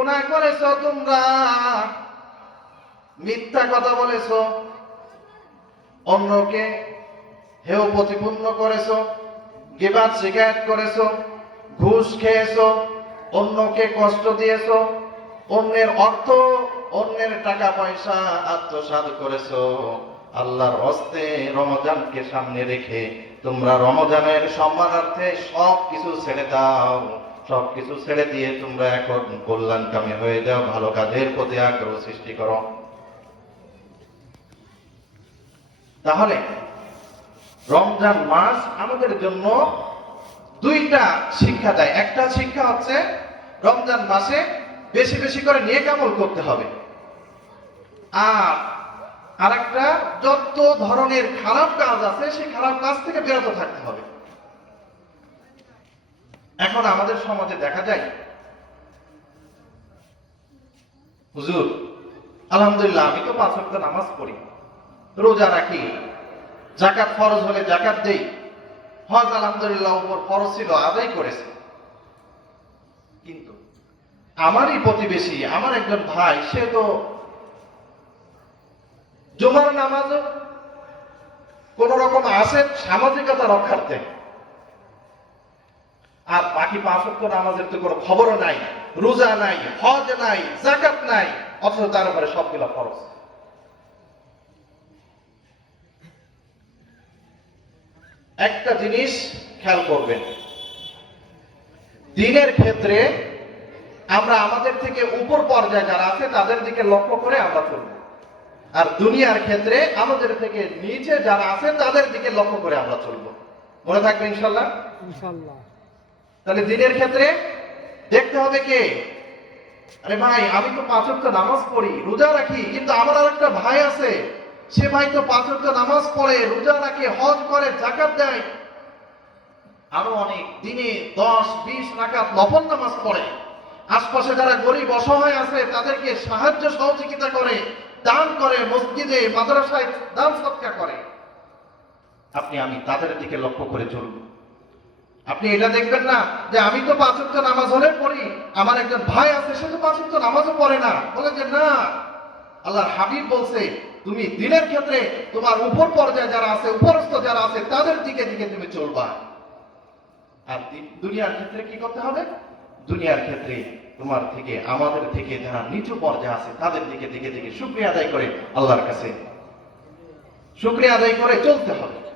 গুণা করেছ তোমরা? মিথ্যা কথা বলেছ। অন্যকে হেও প্রতিপূর্ণ করেছ, গিবাদ শিকায়ত করেছ, ঘুষ খেয়েছো, অন্যকে কষ্ট দিয়েছ, অন্যের অর্থ, অন্যের টাকা পয়সা আত্মসাৎ করেছ। আল্লাহর হস্তে রমজানকে সামনে রেখে তোমরা রমজানের সম্মানার্থে সব কিছু ছেড়ে দাও। সব কিছু ছেড়ে দিয়ে তোমরা এখন কল্যাণকামী হয়ে যাও, ভালো কাজের প্রতি আগ্রহ সৃষ্টি করো। তাহলে, রমজান মাস আমাদের জন্য দুইটা শিক্ষা দেয়। একটা শিক্ষা হচ্ছে, রমজান মাসে বেশি বেশি করে নিয়ে কামল করতে হবে। আর আরেকটা, যত ধরনের খারাপ কাজ আছে, সেই খারাপ কাজ থেকে বিরত থাকতে হবে। এখন আমাদের সমাজে দেখা যায়, হুজুর, আলহামদুলিল্লাহ, আমি তো পাঁচ ওয়াক্ত নামাজ পড়ি, রোজা রাখি জাকাত ফরজ হলে জাকাত দেই, হজ আলহামদুলিল্লাহ উপর ফরজ ছিল, আদায় করেছে। কিন্তু আমারই প্রতিবেশী, আমার একজন ভাই, সে তো জুমার নামাজও কোন রকম আসে সামাজিকতা রক্ষার্থে। বাকি পাঁচ ওয়াক্ত নামাজের তো কোনো খবরও নাই, রোজা নাই, হজ নাই জাকাত নাই, অথচ তার উপরে সবগুলো ফরজ। একটা জিনিস খেয়াল করবেন, দিনের ক্ষেত্রে আমরা আমাদের থেকে উপর পর্যায়ে যারা আছে, তাদের দিকে লক্ষ্য করে আমরা চলব। আর দুনিয়ার ক্ষেত্রে আমাদের থেকে নিচে যারা আছে, তাদের দিকে লক্ষ্য করে আমরা চলব। মনে থাকবে ইনশাল্লাহ? ইনশাল্লাহ। তাহলে দিনের ক্ষেত্রে দেখতে হবে কে? আরে ভাই, আমি তো পাঁচ নামাজ পড়ি, রোজা রাখি, কিন্তু আমার আর একটা ভাই আছে। সে ভাই তো পাঁচ নামাজ পড়ে, রোজা রাখে, হজ করে, জাকাত দেয়। আরও অনেক, দিনে দশ, বিশ রাকাত নফল নামাজ পড়ে। আশপাশে যারা গরিব, অসহায় আছে, তাদেরকে সাহায্য সহযোগিতা করে, দান করে, মসজিদে, মাদ্রাসায় দান সৎকার করে। আপনি, আমি তাদের দিকে লক্ষ্য করে চলব। আপনি এটা দেখবেন না যে আমি তো পাঁচ নামাজ হলে পড়ি। আমার একজন ভাই আছে, সে তো পাঁচ নামাজও পড়ে না। বলে যে না। আল্লাহর হাবিব বলছে, তুমি দিনের ক্ষেত্রে তোমার উপর পর্যায়ে যারা আছে, উপরস্থ যারা আছে, তাদের দিকে দিকে তুমি চলবা। আর দুনিয়ার ক্ষেত্রে কি করতে হবে? দুনিয়ার ক্ষেত্রে তোমার থেকে, আমাদের থেকে যারা নিচু পর্যায়ে আছে, তাদের দিকে দিকে দিকে শুক্রিয়া আদায় করে আল্লাহর কাছে। শুক্রিয়া আদায় করে চলতে হবে।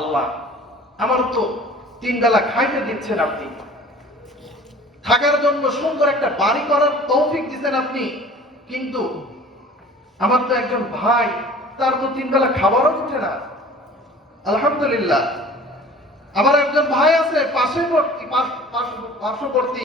আল্লাহ, আমার তো তিন বেলা খাইতে দিচ্ছেন আপনি। থাকার জন্য সুন্দর একটা বাড়ি করার তৌফিক দিচ্ছেন আপনি, কিন্তু আমার তো একজন ভাই, তার তো তিন বেলা খাবারও উঠে না। আলহামদুলিল্লাহ। আমার একজন ভাই আছে পাশে পার্শ্ববর্তী